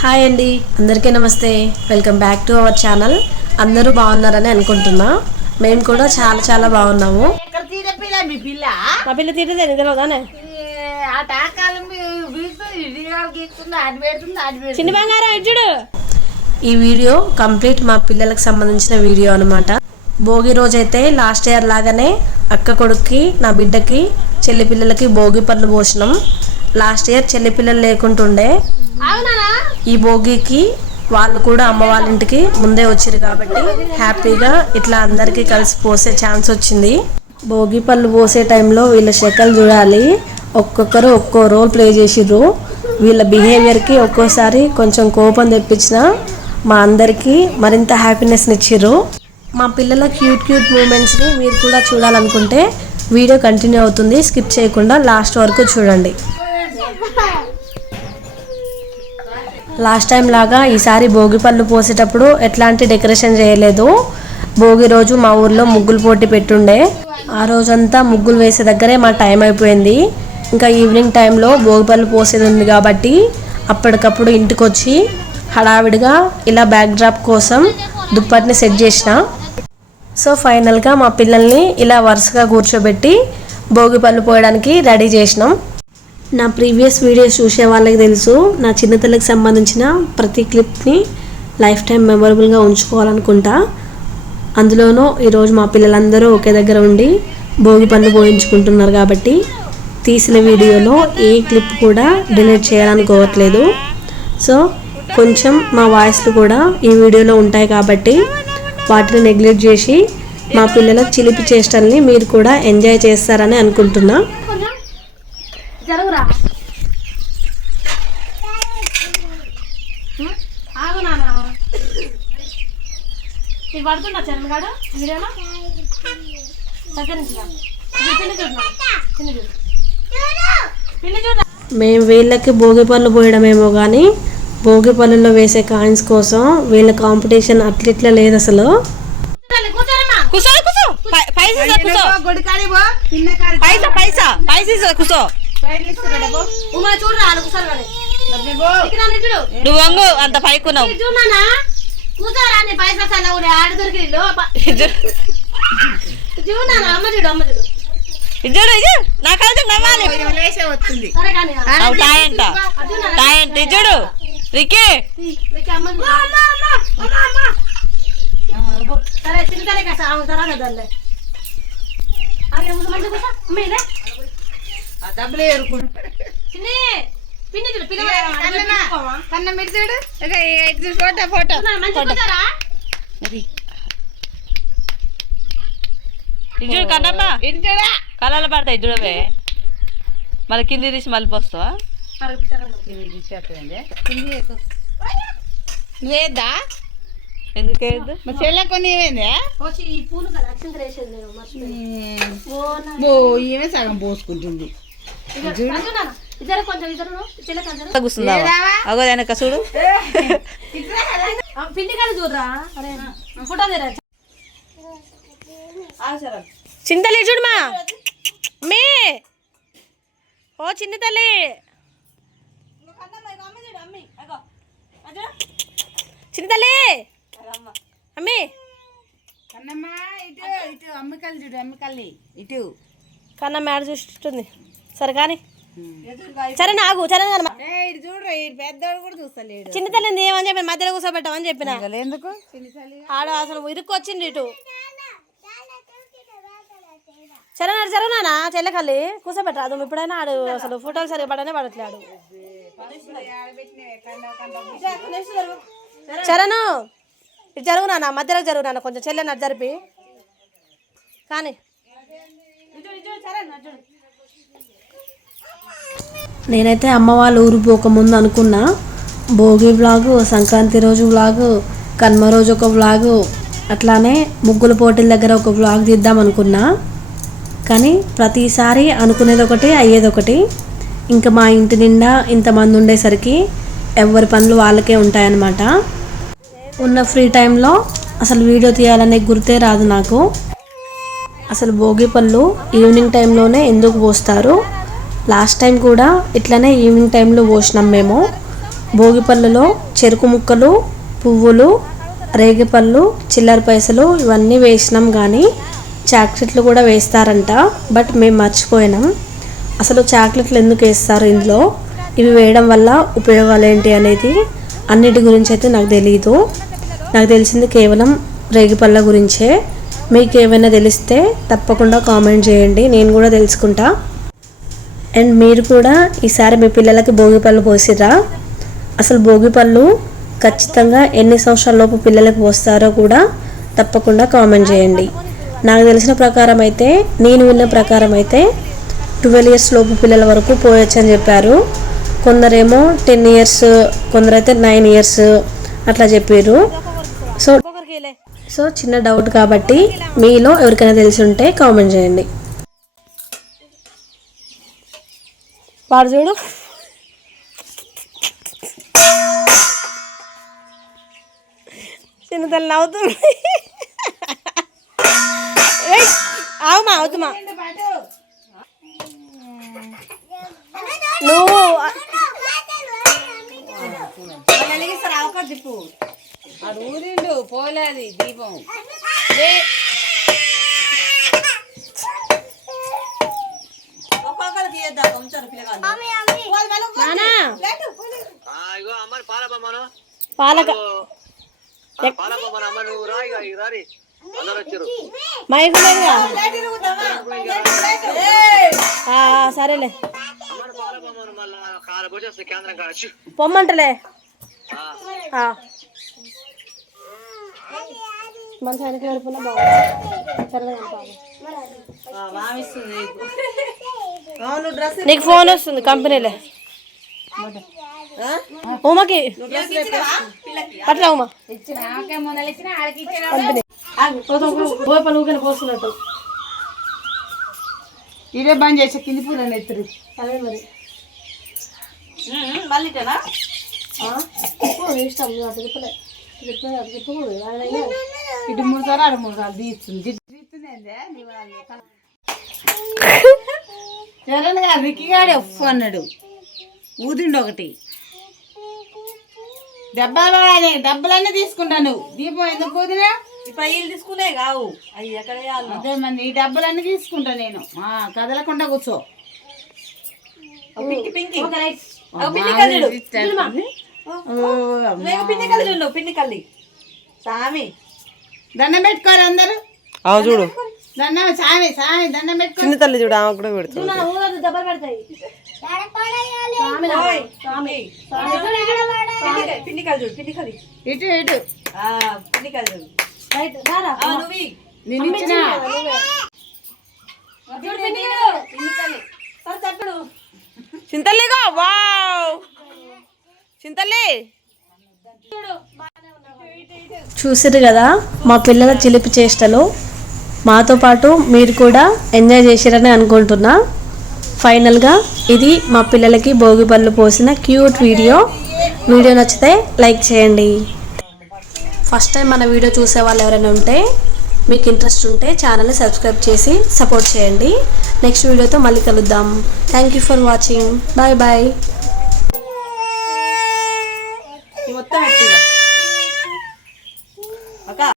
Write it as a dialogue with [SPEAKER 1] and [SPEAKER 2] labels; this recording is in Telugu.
[SPEAKER 1] హాయ్ అండి అందరికీ నమస్తే. Welcome back to our channel అందరూ బాగున్నారని అనుకుంటున్నా. మేము కూడా చాలా చాలా బాగున్నాము.
[SPEAKER 2] పిల్ల మీ
[SPEAKER 1] చిన్న బంగారం ఇచ్చుడు ఈ వీడియో కంప్లీట్ మా పిల్లలకు సంబంధించిన వీడియో అనమాట భోగి రోజైతే లాస్ట్ ఇయర్ లాగానే అక్క కొడుక్కి నా బిడ్డకి చెల్లి పిల్లలకి భోగి పళ్ళు పోసినాం. లాస్ట్ ఇయర్ చెల్లి పిల్లలు లేకుంటుండే ఈ భోగికి వాళ్ళు కూడా అమ్మ వాళ్ళ ఇంటికి ముందే వచ్చారు కాబట్టి హ్యాపీగా ఇట్లా అందరికీ కలిసి పోసే ఛాన్స్ వచ్చింది. భోగి పళ్ళు పోసే టైంలో వీళ్ళ శకలు చూడాలి. ఒక్కొక్కరు ఒక్కో రోల్ ప్లే చేసిర్రు. వీళ్ళ బిహేవియర్కి ఒక్కోసారి కొంచెం కోపం తెప్పించిన మా అందరికీ మరింత హ్యాపీనెస్ని ఇచ్చిర్రు. మా పిల్లల క్యూట్ క్యూట్ మూమెంట్స్ని మీరు కూడా చూడాలనుకుంటే వీడియో కంటిన్యూ అవుతుంది. స్కిప్ చేయకుండా లాస్ట్ వరకు చూడండి. లాస్ట్ టైం లాగా ఈసారి భోగి పళ్ళు పోసేటప్పుడు ఎట్లాంటి డెకరేషన్ చేయలేదు. భోగి రోజు మా ఊర్లో ముగ్గులు పోటీ పెట్టుండే. ఆ రోజంతా ముగ్గులు వేసే దగ్గరే మా టైం అయిపోయింది. ఇంకా ఈవినింగ్ టైంలో భోగి పళ్ళు పోసేది ఉంది కాబట్టి అప్పటికప్పుడు ఇంటికి వచ్చి హడావిడిగా ఇలా బ్యాక్ డ్రాప్ కోసం దుప్పటిని సెట్ చేసిన. సో ఫైనల్గా మా పిల్లల్ని ఇలా వరుసగా కూర్చోబెట్టి భోగి పళ్ళు పోయడానికి రెడీ చేసినాం. నా ప్రీవియస్ వీడియోస్ చూసే వాళ్ళకి తెలుసు నా చిన్నతల్లికి సంబంధించిన ప్రతి క్లిప్ని లైఫ్ టైం మెమొరబుల్గా ఉంచుకోవాలనుకుంటా. అందులోనూ ఈరోజు మా పిల్లలందరూ ఒకే దగ్గర ఉండి భోగి పనులు పోయించుకుంటున్నారు కాబట్టి తీసిన వీడియోలో ఏ క్లిప్ కూడా డిలీట్ చేయాలనుకోవట్లేదు. సో కొంచెం మా వాయిస్లు కూడా ఈ వీడియోలో ఉంటాయి కాబట్టి వాటిని నెగ్లెక్ట్ చేసి మా పిల్లల చిలిపి చేష్టల్ని మీరు కూడా ఎంజాయ్ చేస్తారని అనుకుంటున్నా.
[SPEAKER 3] జరుగురా. ఆగు నాన్న. ఇది పడుతున్నా చరణ్ గాడు? వీడియోలో
[SPEAKER 1] మేము వీళ్ళకి భోగి పళ్ళు పోయడమేమో కానీ భోగి పళ్ళులో వేసే కాయిన్స్ కోసం వీళ్ళ కాంపిటీషన్ అట్లిట్లా లేదు అసలు.
[SPEAKER 4] కూసో పై- పైసా
[SPEAKER 2] కాడి
[SPEAKER 4] పైసా పైసా పైసా
[SPEAKER 2] పో
[SPEAKER 3] ఉమా చూడు చూడు
[SPEAKER 4] నువ్వు వంగు అంత పైకున్నావు
[SPEAKER 3] ఇది చూడు నాన్న కూర్చోరా నీ పైసా సల్ల కూడా. ఆడ దొరికిండు చూడు. నాన్న అమ్మ చూడు అమ్మ చూడు.
[SPEAKER 4] నా కళ్ళు నవ్వాలి
[SPEAKER 3] సరే
[SPEAKER 4] టాయంట టాయంట ఇచ్చుడు రికే.
[SPEAKER 3] సరే కాస్త ఆమె తర్వాత దానిలే. అవి మంచిగా కూర్చో.
[SPEAKER 2] కన్న మీరు చూడు. ఫోటో ఫోటో
[SPEAKER 4] కన్నమ్మా. కళ్ళలో పడతాయి చూడవే. మళ్ళీ కింది తీసి మళ్ళీ పోస్తావా?
[SPEAKER 2] లేదా
[SPEAKER 4] ఎందుకేదు
[SPEAKER 2] మా చెల్లె కొన్ని ఏమైందా
[SPEAKER 3] ఓ
[SPEAKER 2] ఈమె సగం పోసుకుంటుంది.
[SPEAKER 4] అగో వెనక చూడు.
[SPEAKER 1] చింతలి చూడమా మీ. ఓ చిన్న తల్లి. చిన్న తల్లి. అమ్మి.
[SPEAKER 2] కన్నమ్మ ఇటు ఇటు. అమ్మికల్లి చూడు అమ్మికల్లి ఇటు.
[SPEAKER 1] కన్నా మేడ చూస్తుంది సరే కానీ సరే నాకు సరే
[SPEAKER 2] చూడు ఇటు పెద్దోడు కూడా చూస్తలేడు.
[SPEAKER 1] చిన్న తల్లింది ఏమని చెప్పిన? మధ్యలో కూర్చోబెట్టామని చెప్పిన.
[SPEAKER 2] ఎందుకు?
[SPEAKER 1] ఆడ అసలు ఇరుక్కు వచ్చింది ఇటు. సరే నాడు సరే నాన్న చెల్లకల్లి కూర్చోబెట్టరాదు ఇప్పుడైనా ఆడు అసలు ఫోటోలు సరిగా పడనే పడట్లేడు. చరణు ఇటు జరుగు నాన్న మధ్యలో జరుగు నాన్న కొంచెం చెల్లె నటు జరిపి. కానీ నేనైతే అమ్మ వాళ్ళ ఊరు పోకముందు అనుకున్నా. భోగి వ్లాగు సంక్రాంతి రోజు వ్లాగు కన్మ రోజు ఒక వ్లాగు అట్లానే ముగ్గుల పోటీల దగ్గర ఒక వ్లాగ్ తీద్దాం అనుకున్నా. కానీ ప్రతిసారి అనుకునేది ఒకటి అయ్యేది ఒకటి. ఇంకా మా ఇంటి నిండా ఇంతమంది ఉండేసరికి ఎవరి పనులు వాళ్ళకే ఉంటాయన్నమాట. ఉన్న ఫ్రీ టైంలో అసలు వీడియో తీయాలనే గుర్తే రాదు నాకు. అసలు భోగి పళ్ళు ఈవినింగ్ టైంలోనే ఎందుకు పోస్తారు? లాస్ట్ టైం కూడా ఇట్లనే ఈవినింగ్ టైంలో పోసినాం మేము. భోగిపళ్ళులో చెరుకు ముక్కలు పువ్వులు రేగిపళ్ళు చిల్లర పైసలు ఇవన్నీ వేసినాం కానీ చాక్లెట్లు కూడా వేస్తారంట. బట్ మేము మర్చిపోయినాం. అసలు చాక్లెట్లు ఎందుకు వేస్తారు ఇందులో? ఇవి వేయడం వల్ల ఉపయోగాలు ఏంటి అనేది అన్నిటి గురించి అయితే నాకు తెలియదు నాకు తెలిసింది కేవలం రేగిపళ్ళ గురించే. మీకు ఏమైనా తెలిస్తే తప్పకుండా కామెంట్ చేయండి. నేను కూడా తెలుసుకుంటా. అండ్ మీరు కూడా ఈసారి మీ పిల్లలకి భోగి పళ్ళు పోసిరా అసలు భోగి పళ్ళు ఖచ్చితంగా ఎన్ని సంవత్సరాల లోపు పోస్తారో కూడా తప్పకుండా కామెంట్ చేయండి. నాకు తెలిసిన ప్రకారం అయితే నేను విన్న ప్రకారం అయితే ట్వెల్వ్ ఇయర్స్ లోపు పిల్లల వరకు పోయొచ్చు అని చెప్పారు. కొందరేమో టెన్ ఇయర్స్ కొందరైతే నైన్ ఇయర్స్ అట్లా చెప్పారు సో సో చిన్న డౌట్ కాబట్టి మీలో ఎవరికైనా తెలిసి ఉంటే కామెంట్ చేయండి. వాడు చూడు. చిన్న తల్లి నవ్వుతుంది. ఆగుమా అవుతుమా నువ్వు
[SPEAKER 2] అది ఊరిండు పోలేది దీపం.
[SPEAKER 1] పాలక మైక్ సరేలే. పొమ్మంటలే. ఆ. మన సైనిక నడుపున బాగుంది నీకు ఫోన్ వస్తుంది కంపెనీలే. ఉమాకి పట్ల ఉమా పోస్తున్నట్టు
[SPEAKER 2] ఇదే బంద్ చేసే కింది పూలని ఎత్తురు
[SPEAKER 1] అదే మరి ఇష్టం అటు చెప్పలే అటు.
[SPEAKER 2] ఇటు మూడు సార్లు ఆడు మూడు సార్లు తీస్తుంది. చరణ్ గారు రిక్కి గాడే ఉఫ్ అన్నాడు. ఊదిండు ఒకటి. డబ్బాలు వాడాలి డబ్బులన్నీ తీసుకుంటాను దీపం ఎందుకు
[SPEAKER 3] ఇప్పుడు వీళ్ళు తీసుకునే కావు. అవి ఎక్కడ
[SPEAKER 2] అదే మరి నీ డబ్బులన్నీ తీసుకుంటా నేను. ఆ, కదలకుండా కూర్చో.
[SPEAKER 3] పింకి పింకి పిండి.
[SPEAKER 2] అమ్మా.
[SPEAKER 3] పిండి పిండి కల్లి సామి.
[SPEAKER 2] దండం పెట్టుకోరు అందరూ?
[SPEAKER 4] అవు చూడు.
[SPEAKER 2] దండం సామి సామి దండం పెట్టుకో.
[SPEAKER 4] చిన్న తల్లి చూడు ఆమె కూడా పెడుతుంది.
[SPEAKER 1] దెబ్బలు పడతాయి. స్వామి. స్వామి
[SPEAKER 3] పిండి- చూడు పిండి
[SPEAKER 2] ఇటు. ఇటు
[SPEAKER 3] పిండి చూడు.
[SPEAKER 1] రైట్ రారా
[SPEAKER 3] నువ్వు.
[SPEAKER 2] నేను ఇచ్చిన.
[SPEAKER 4] చింతల్లిగా వావ్. చింతల్లి.
[SPEAKER 1] చూసిరు కదా మా పిల్లల చిలిపి చేష్టలు. మాతో పాటు మీరు కూడా ఎంజాయ్ చేసిరని అనుకుంటున్నా. ఫైనల్గా ఇది మా పిల్లలకి భోగి పళ్ళు పోసిన క్యూట్ వీడియో వీడియో నచ్చితే లైక్ చేయండి. ఫస్ట్ టైం మన వీడియో చూసే వాళ్ళు ఎవరైనా ఉంటే మీకు ఇంట్రెస్ట్ ఉంటే ఛానల్ని సబ్స్క్రైబ్ చేసి సపోర్ట్ చేయండి. నెక్స్ట్ వీడియోతో మళ్ళీ కలుద్దాం. Thank you for watching bye bye